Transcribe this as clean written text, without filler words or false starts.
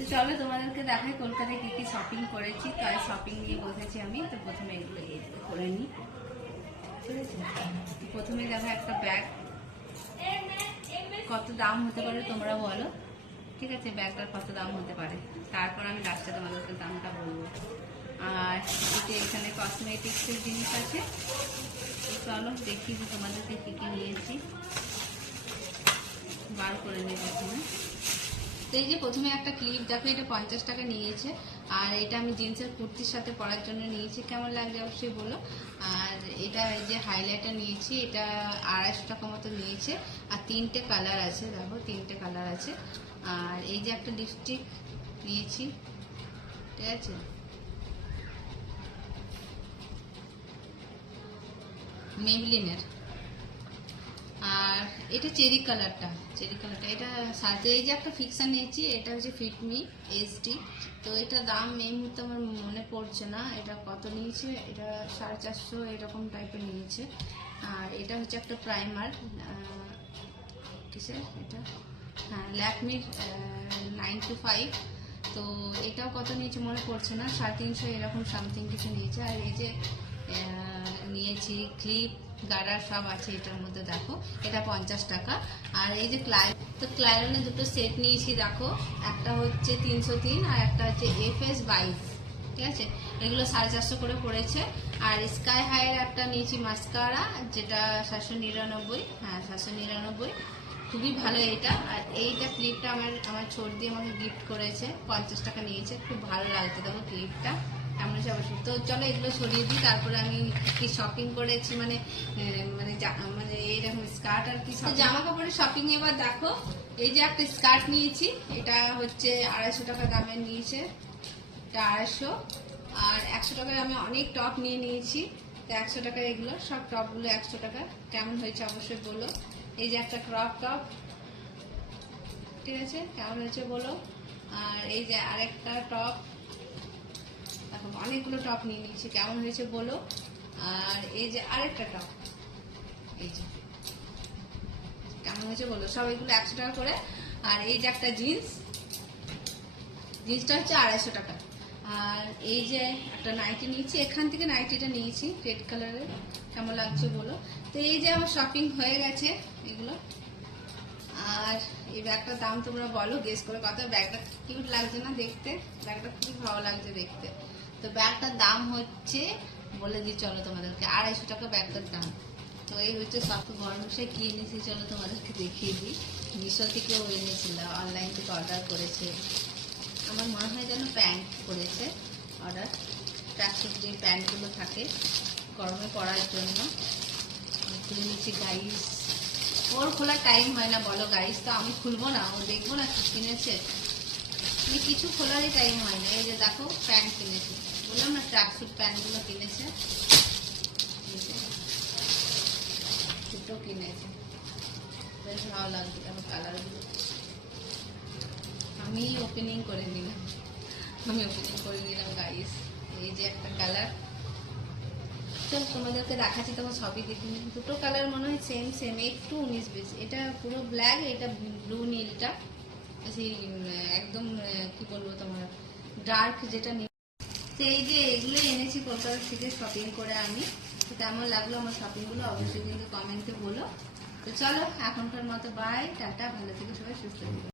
তো চলো তোমাদেরকে দেখাই কলকাতায় কি কি শপিং করেছি। তো আজ শপিং নিয়ে বসেছি আমি। তো প্রথমে এগুলো করে নিই, ঠিক আছে। প্রথমে দেখো একটা ব্যাগ, কত দাম হতে পারে তোমরা বলো, ঠিক আছে, ব্যাগটার কত দাম হতে পারে, তারপর আমি লাস্টে তোমাদেরকে দামটা বলবো। আর এখানে কসমেটিক্সের জিনিস আছে। চলো দেখি যে তোমাদেরকে কী কী নিয়েছি, বার করে নিই প্রথমে। তো এই যে প্রথমে একটা ক্লিপ দেখো, এটা 50 টাকা নিয়েছে। আর এটা আমি জিন্সের কুর্তির সাথে পরার জন্য নিয়েছি, কেমন লাগছে অবশ্যই বলো। আর এটা এই যে হাইলাইটার নিয়েছি, এটা 250 টাকা মতো নিয়েছে। আর 3টে কালার আছে, দেখো 3টে কালার আছে। আর এই যে একটা লিপস্টিক নিয়েছি, ঠিক আছে, মেবলিনের। আর এটা চেরি কালারটা, এটা সাথে এই যে একটা ফিক্সার নিয়েছি, এটা হচ্ছে ফিটমি এইচডি। তো এটা দাম এই মুহূর্তে আমার মনে পড়ছে না এটা কত নিয়েছে, এটা 450 এরকম টাইপের নিয়েছে। আর এটা হচ্ছে একটা প্রাইমার, কিসের এটা, হ্যাঁ ল্যাকমির 925। তো এটাও কত নিয়েছে মনে পড়ছে না, 350 এরকম সামথিং কিছু নিয়েছে। আর এই যে নিয়েছি ক্লিপ গার্ডার সব আছে এটার মধ্যে, দেখো এটা 50 টাকা। আর এই যে ক্লায়রনের দুটো সেট নিয়েছি, দেখো একটা হচ্ছে 303 আর একটা হচ্ছে FS 22, ঠিক আছে। এগুলো 450 করে পড়েছে। আর স্কাই হাইয়ের একটা নিয়েছি মাস্কারা, যেটা 799, হ্যাঁ 799, খুবই ভালো এটা। আর এইটা ক্লিপটা আমার ছোট দিয়ে আমাকে গিফট করেছে, 50 টাকা নিয়েছে, খুব ভালো লাগছে দেখো ক্লিপটা, এমন হচ্ছে অবশ্যই। তো চলো এগুলো সরিয়ে দিই, তারপরে আমি কি শপিং করেছি, মানে মানে মানে এইরকম স্কার্ট আর কি জামা কাপড়ের শপিং। এবার দেখো এই যে একটা স্কার্ট নিয়েছি, এটা হচ্ছে 250 টাকা দামের নিয়েছে, এটা 250। আর 100 টাকায় আমি অনেক টপ নিয়ে নিয়েছি, তো 100 টাকা এগুলো সব টপগুলো 100 টাকা। কেমন হয়েছে অবশ্যই বলো। এই যে একটা ক্রপ টপ, ঠিক আছে, কেমন হয়েছে বলো। আর এই যে আরেকটা টপ, এখন অনেকগুলো টপ নিয়ে নিয়েছি, কেমন হয়েছে বলো। আর এই যে আরেকটা টপ, এই যে কেমন হয়েছে বলো। সব এগুলো 100 টাকা করে। আর এই যে একটা জিন্সটা হচ্ছে 250 টাকা। আর এই যে একটা নাইটি নিয়েছি, এখান থেকে নাইটিটা নিয়েছি রেড কালারের, কেমন লাগছে বলো। তো এই যে আমার শপিং হয়ে গেছে এগুলো। আর এই ব্যাগটার দাম তোমরা বলো গেস করে কত। ব্যাগটা কিউট লাগছে না দেখতে, ব্যাগটা খুবই ভালো লাগছে দেখতে। তো ব্যাগটার দাম হচ্ছে, বলে দিই চলো তোমাদেরকে, 250 টাকা ব্যাগটার দাম। তো এই হচ্ছে সব গরম সে কি এনেছি, চলো তোমাদেরকে দেখিয়ে দিই। মিশো থেকেও এনেছিল, অনলাইন থেকে অর্ডার করেছে। আমার মনে হয় যেন প্যান্ট করেছে অর্ডার, ট্র্যাকসুট যে প্যান্টগুলো থাকে গরমে পরার জন্য খুলে নিচ্ছি। গাইস ওর খোলার টাইম হয় না বলো গাইস, তো আমি খুলবো না, ও দেখবো না কি কিনেছে, কিছু খোলারই টাইম হয় না। এই যে দেখো প্যান্ট কিনেছে, বললাম না ট্র্যাকসুট প্যান্টগুলো কিনেছে, দুটো কিনেছে, বেশ ভালো লাগছে দেখো কালারগুলো। আমি ওপেনিং করে নিলাম গাইস। এই যে একটা কালার, চল তোমাদেরকে দেখাচ্ছি, তখন সবই দেখে নিই। দুটো কালার মনে হয় সেম, একটু 19-20। এটা পুরো ব্ল্যাক, এটা ব্লু নীলটা একদম কি বলবো তোমার ডার্ক যেটা নীল। তো এই যে এগুলো এনেছি কলকাতা থেকে শপিং করে আমি। তো কেমন লাগলো আমার শপিংগুলো অবশ্যই কিন্তু কমেন্টে বলো। তো চলো এখনকার মতো বাই, টাটা, ভালো থেকে সবাই সুস্থ থাকবে।